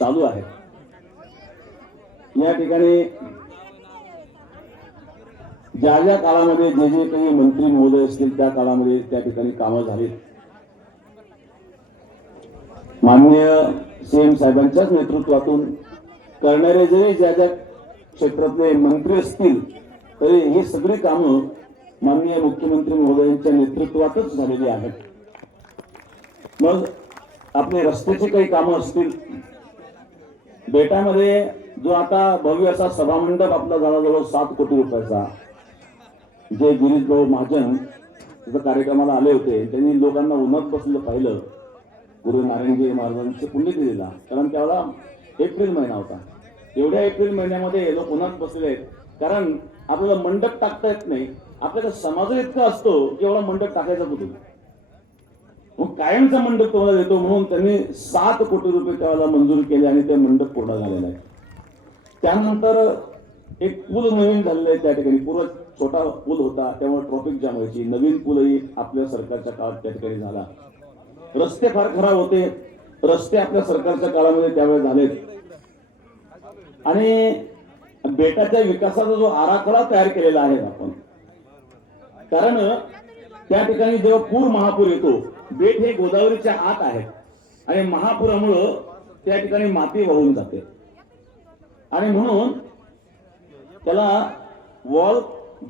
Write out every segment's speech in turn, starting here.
चालू आहे। या ठिकाणी ज्या ज्या काळामध्ये जे जे काही मंत्री महोदय असतील त्या काळामध्ये त्या ठिकाणी कामं झाली। माननीय सीएम साहेबांच्याच नेतृत्वातून करणारे जरी ज्या ज्या क्षेत्रातले मंत्री असतील तरी ही सगळी कामं माननीय मुख्यमंत्री महोदयांच्या नेतृत्वातच झालेली आहेत। मग आपले रस्त्याची काही कामं असतील, बेटामध्ये जो आता भव्य असा सभामंडप आपला जवळजवळ 7 कोटी रुपयाचा, जे गिरीशभाऊ महाजन कार्यक्रमाला आले होते, त्यांनी लोकांना उन्हात बसलेलं पाहिलं गुरु नारायणजी महाराजांच्या पुण्यतिथीला, कारण त्यावेळेला एप्रिल महिना होता। एवढ्या एप्रिल महिन्यामध्ये लोक उन्हात बसलेले आहेत, कारण आपल्याला मंडप टाकता येत नाही। आपल्याला समाज इतका असतो की एवढा मंडप टाकायचा कुठून, मग कायमचा मंडप तुम्हाला देतो म्हणून त्यांनी 7 कोटी रुपये त्यावेळेला मंजूर केले आणि ते मंडप पूर्ण झालेला आहे। त्यानंतर एक पूल नवीन झालेला आहे त्या ठिकाणी, पूर्व छोटा पूल होता त्यामुळे ट्रॉफिक जाम व्हायची, नवीन पूलही आपल्या सरकारच्या काळात त्या ठिकाणी झाला। रस्ते फार खराब होते, रस्ते आपल्या सरकारच्या काळामध्ये त्यावेळेस झालेत। आणि बेटाच्या विकासाचा जो आराखडा तयार केलेला आहे आपण, कारण त्या ठिकाणी जेव्हा पूर महापूर येतो, बेट हे गोदावरीच्या आत आहे आणि महापुरामुळं त्या ठिकाणी माती वाहून जाते आणि म्हणून त्याला वॉल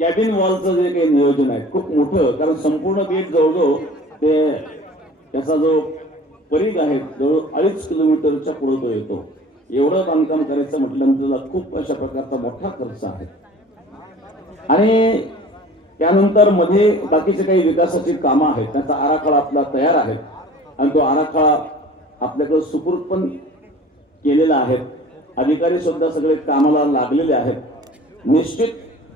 गॅबिन वॉलचं जे काही नियोजन आहे खूप मोठं, कारण संपूर्ण गेट जवळजवळ ते त्याचा जो परिघ आहे जवळ 2.5 किलोमीटरच्या पुढे तो येतो। एवढं बांधकाम करायचं म्हटल्यानंतर त्याला खूप अशा प्रकारचा मोठा खर्च आहे। आणि त्यानंतर मध्ये बाकीचे काही विकासाची कामं आहेत, त्याचा आराखडा आपला तयार आहे आणि तो आराखडा आपल्याकडे सुपूर्द पण केलेला आहे। अधिकारी सुद्धा सगळे कामाला लागलेले आहेत निश्चित,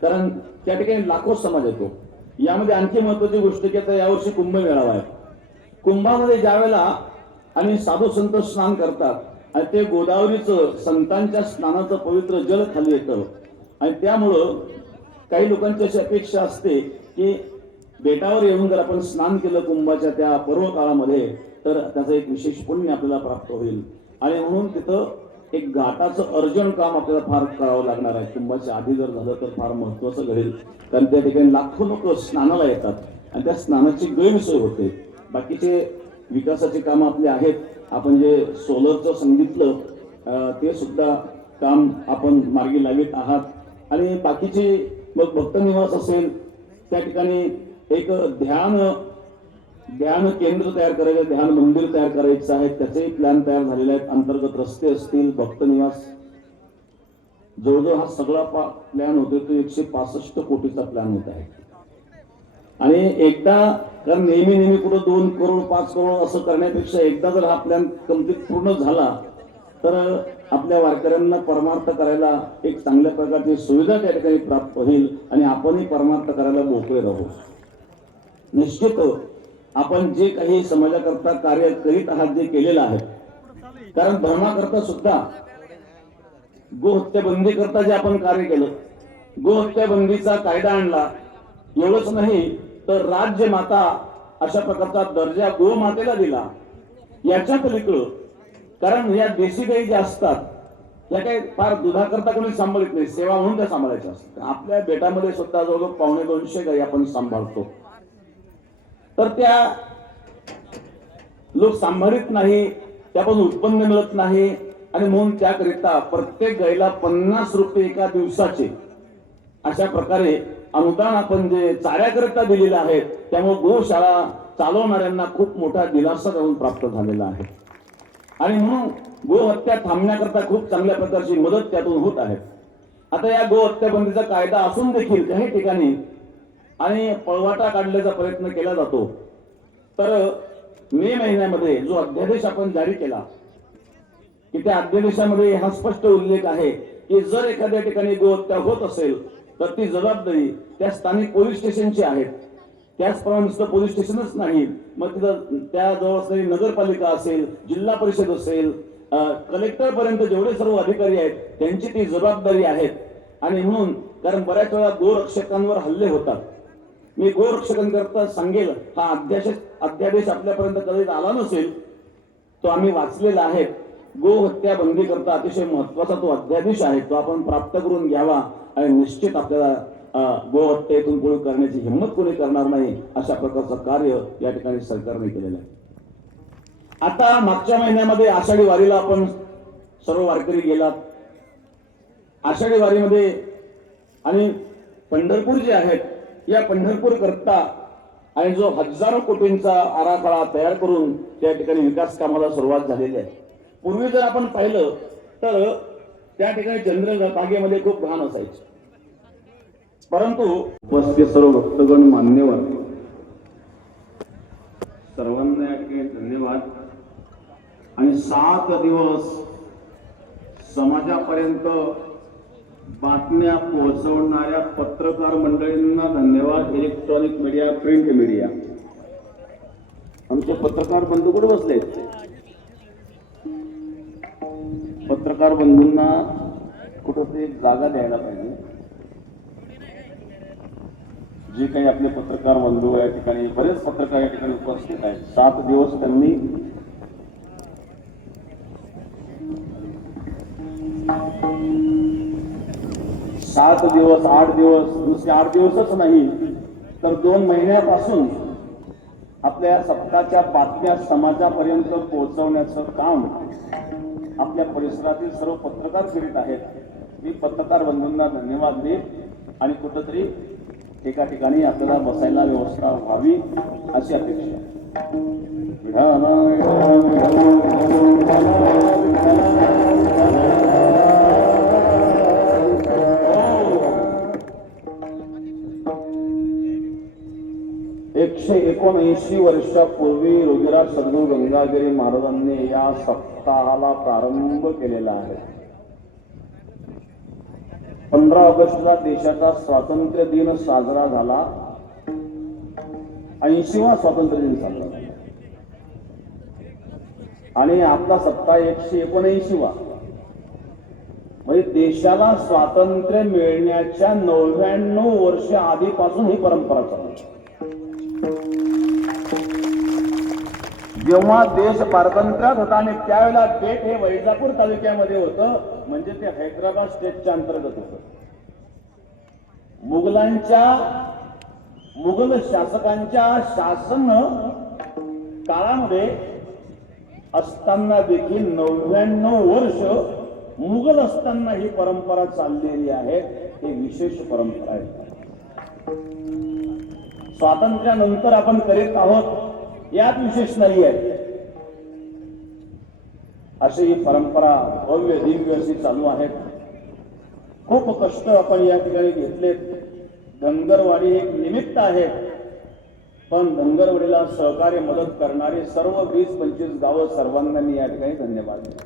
कारण त्या ठिकाणी लाखो समाज येतो। यामध्ये आणखी महत्वाची गोष्ट की आता यावर्षी कुंभमेळा आहे। कुंभामध्ये ज्या वेळेला आणि साधू संत स्नान करतात आणि ते गोदावरीचं संतांच्या स्नानाचं पवित्र जल खाली येतं आणि त्यामुळं काही लोकांची अशी अपेक्षा असते की बेटावर येऊन जर आपण स्नान केलं कुंभाच्या त्या पर्व काळामध्ये तर त्याचं एक विशेष पुण्य आपल्याला प्राप्त होईल। आणि म्हणून तिथं एक घाटाचं अर्जन काम आपल्याला फार करावं लागणार आहे। कुंभाच्या आधी जर झालं तर फार महत्वाचं घडेल, कारण त्या ठिकाणी लाखो लोक स्नानाला येतात आणि त्या स्नानाची गैरसोय होते। बाकीचे विकासाची कामं आपली आहेत, आपण जे सोलरचं सांगितलं ते सुद्धा काम आपण मार्गी लावित आहात। आणि बाकीचे मग भक्त निवास असेल, त्या ठिकाणी एक ध्यान केंद्र तयार करायचं, ध्यान मंदिर तयार करायचं आहे, त्याचेही प्लॅन तयार झालेले आहेत। अंतर्गत रस्ते असतील, भक्त निवास, जवळजवळ हा सगळा प्लॅन होतो तो 165 कोटीचा प्लॅन होत आहे। आणि एकदा, कारण नेहमी कुठं 2 करोड 5 करोड असं करण्यापेक्षा एकदा जर हा प्लॅन कम्प्लीट पूर्ण झाला तर आपल्या वारकऱ्यांना परमार्थ करायला एक चांगल्या प्रकारची सुविधा त्या ठिकाणी प्राप्त होईल आणि आपणही परमार्थ करायला मोकळे राहू। निश्चित आपण जे काही समाजाकरता कार्य करीत आहात, जे केलेलं आहे, कारण धर्माकरता सुद्धा गोहत्या बंदी करता जे आपण कार्य केलं, गोहत्या बंदीचा कायदा आणला, एवढंच नाही तर राज्य माता अशा प्रकारचा दर्जा गोमातेला दिला। याच्या पलीकडं, कारण या देशी गायी ज्या असतात या काही फार दुधाकरता कोणी सांभाळत नाही, सेवा म्हणून त्या सांभाळायच्या असतात। आपल्या बेटामध्ये सुद्धा जवळजवळ 250 गायी आपण सांभाळतो, तर त्या लोक सांभाळत नाही, त्यापासून उत्पन्न मिळत नाही आणि म्हणून त्याकरिता प्रत्येक गायीला 50 रुपये एका दिवसाचे अशा प्रकारे अनुदान आपण जे चाऱ्याकरिता दिलेलं आहे, त्यामुळे गोशाळा चालवणाऱ्यांना खूप मोठा दिलासा त्यातून प्राप्त झालेला आहे। आणि म्हणून गोहत्या थांबण्याकरता खूप चांगल्या प्रकारची मदत त्यातून होत आहे। आता या गोहत्या बंदीचा कायदा असून देखील काही ठिकाणी आणि पळवाटा काढण्याचा प्रयत्न केला जातो। तर मे महिन्यामध्ये जो अध्यादेश आपण जारी केला की त्या अध्यादेशामध्ये हा स्पष्ट उल्लेख आहे की जर एखाद्या ठिकाणी गोहत्या होत असेल तर ती जबाबदारी त्या स्थानिक पोलीस स्टेशनची आहे। त्याचप्रमाणे नुसतं पोलीस स्टेशनच नाही, मग तिथं त्या जवळ असलेली नगरपालिका असेल, जिल्हा परिषद असेल, कलेक्टर पर्यंत जेवढे सर्व अधिकारी आहेत त्यांची ती जबाबदारी आहे। आणि म्हणून, कारण बऱ्याच वेळा गोरक्षकांवर हल्ले होतात, मी गोरक्षकांकरता सांगेल, हा अध्यादेश आपल्यापर्यंत कधी आला नसेल तो आम्ही वाचलेला आहे। गोहत्या बंदी करता अतिशय महत्वाचा तो अध्यादेश आहे, तो आपण प्राप्त करून घ्यावा आणि निश्चित आपल्याला गोहत्येतून कोणी करण्याची हिंमत कोणी करणार नाही, अशा प्रकारचं कार्य या ठिकाणी सरकारने केलेलं आहे. आता मागच्या महिन्यामध्ये आषाढी वारीला आपण सर्व वारकरी गेलात. आषाढी वारीमध्ये आणि पंढरपूर जे आहेत या पंढरपूर करता आणि जो हजारो कोटींचा आराखडा तयार करून त्या ठिकाणी विकास कामाला सुरुवात झालेली आहे. पूर्वी जर आपण पाहिलं तर त्या ठिकाणी चंद्रभागेमध्ये खूप घाण असायची, परंतु उपस्थित सर्व भक्तगण मान्यवर सर्वांना धन्यवाद. आणि 7 दिवस समाजापर्यंत बातम्या पोहोचवणाऱ्या पत्रकार मंडळींना धन्यवाद. इलेक्ट्रॉनिक मीडिया, प्रिंट मीडिया, आमचे पत्रकार बंधू कुठे बसले? पत्रकार बंधूंना कुठंतरी एक जागा द्यायला पाहिजे. जे काही आपले पत्रकार बंधू या ठिकाणी, बरेच पत्रकार या ठिकाणी उपस्थित आहेत. 7 दिवस त्यांनी सात दिवस 8 दिवस, नुसते 8 दिवसच नाही तर 2 महिन्यापासून आपल्या सप्ताहाच्या बातम्या समाजापर्यंत पोहोचवण्याचं काम आपल्या परिसरातील सर्व पत्रकार करीत आहेत. मी पत्रकार बंधूंना धन्यवाद देईन. आणि कुठंतरी एका ठिकाणी आपल्याला बसायला व्यवस्था व्हावी अशी अपेक्षा. एकशे 179 वर्षापूर्वी रोगिराज सद्गुरू गंगागिरी महाराजांनी या सप्ताहाला प्रारंभ केलेला आहे. 15 ऑगस्टला देशाचा स्वातंत्र्य दिन साजरा झाला. 80वा स्वातंत्र्य दिन साजरा झाला आणि आपला सप्ताह 179वा. म्हणजे देशाला स्वातंत्र्य मिळण्याच्या 99 वर्ष आधीपासून ही परंपरा चालू आहे. जेव्हा देश पारतंत्र्यात होता आणि त्यावेळेला बेट हे वैजापूर तालुक्यामध्ये होतं, म्हणजे ते हैदराबाद स्टेटच्या अंतर्गत होतं. मुघल शासकांच्या शासन काळामध्ये असताना देखील 99 वर्ष मुघल असताना ही परंपरा चाललेली आहे. ही विशेष परंपरा आहे. स्वातंत्र्यानंतर आपण करीत आहोत यात विशेष नाही आहे. अशी ही परंपरा भव्य दिव्य अशी चालू आहे. खूप कष्ट आपण या ठिकाणी घेतलेत. धनगरवाडी एक निमित्त आहे, पण धनगरवाडीला सहकार्य मदत करणारे सर्व 20-25 गावं सर्वांना मी या ठिकाणी धन्यवाद देतो.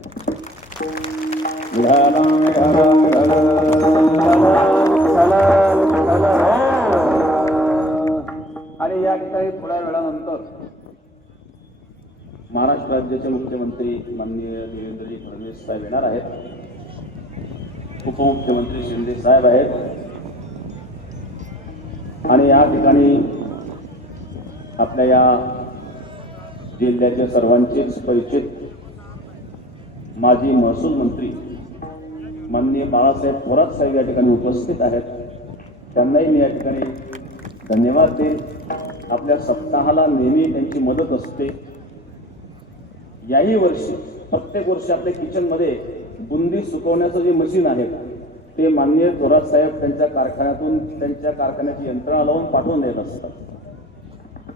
आणि या ठिकाणी थोड्या वेळानंतर महाराष्ट्र राज्याचे मुख्यमंत्री माननीय देवेंद्रजी फडणवीस साहेब येणार आहेत. उपमुख्यमंत्री शिंदे साहेब आहेत. आणि या ठिकाणी आपल्या या जिल्ह्याचे सर्वांचेच परिचित माजी महसूल मंत्री माननीय बाळासाहेब थोरात साहेब या ठिकाणी उपस्थित आहेत. त्यांनाही मी या ठिकाणी धन्यवाद देईन. आपल्या सप्ताहाला नेहमी त्यांची मदत असते. याही वर्षी प्रत्येक वर्षी आपल्या किचन मध्ये बुंदी सुकवण्याचं जे मशीन आहे ते माननीय थोरात साहेब त्यांच्या कारखान्यातून त्यांच्या कारखान्याची यंत्रणा लावून पाठवून देत असतात.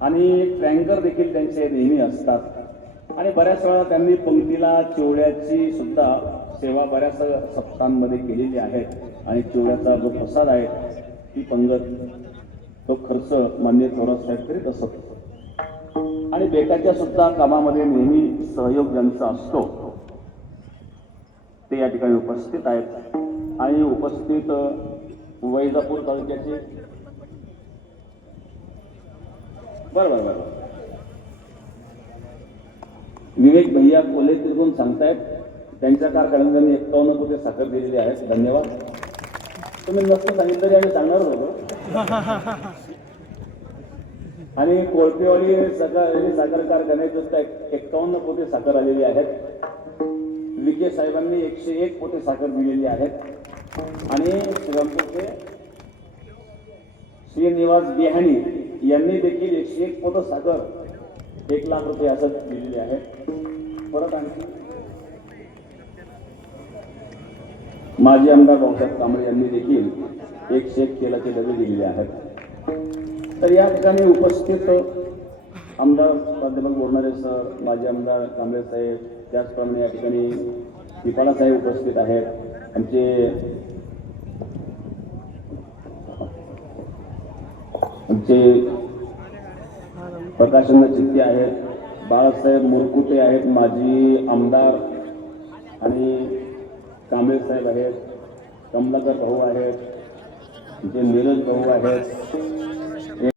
आणि टँकर देखील त्यांचे नेहमी असतात. आणि बऱ्याच वेळा त्यांनी पंक्तीला चिवड्याची सुद्धा सेवा बऱ्याच सप्ताहांमध्ये केलेली आहे. आणि चिवड्याचा जो प्रसाद आहे ती पंगत तो खर्च माननीय थोरात साहेब करीत असत. आणि बेटाच्या सुद्धा कामामध्ये नेहमी सहयोग ज्यांचा असतो ते या ठिकाणी उपस्थित आहेत. आणि उपस्थित वैजापूर तालुक्याचे बरोबर विवेक भैया कोले तिरगून सांगतायत त्यांच्या कारखान्यांनी 51 कोटी साखर दिलेली आहे. धन्यवाद. तुम्ही नसतं सांगितलं तरी आम्ही सांगणार होतो. आणि कोळपेवाडी साखर कारखान्यात 51 कोटी साखर आलेली आहेत. विजय साहेबांनी 101 पोते साखर दिलेली आहेत आणि श्रीरामपूरचे श्रीनिवास बिहाणी यांनी देखील 101 पोते साखर 1 लाख रुपये असं दिलेले आहे. परत आणखी माजी आमदार भाऊसाहेब कांबळे यांनी देखील 101 तेलाचे डबे दिलेले आहेत. तर या ठिकाणी उपस्थित आमदार प्राध्यापक बोरणारे सर, माजी आमदार कांबळे साहेब, त्याचप्रमाणे या ठिकाणी पिपाळा साहेब उपस्थित आहेत. आमचे प्रकाशचंद्र चित्ते आहेत, बाळासाहेब मुरकुटे आहेत, माजी आमदार आणि कांबळे साहेब आहेत, कमलाकर भाऊ आहेत, नीरज भाऊ आहेत.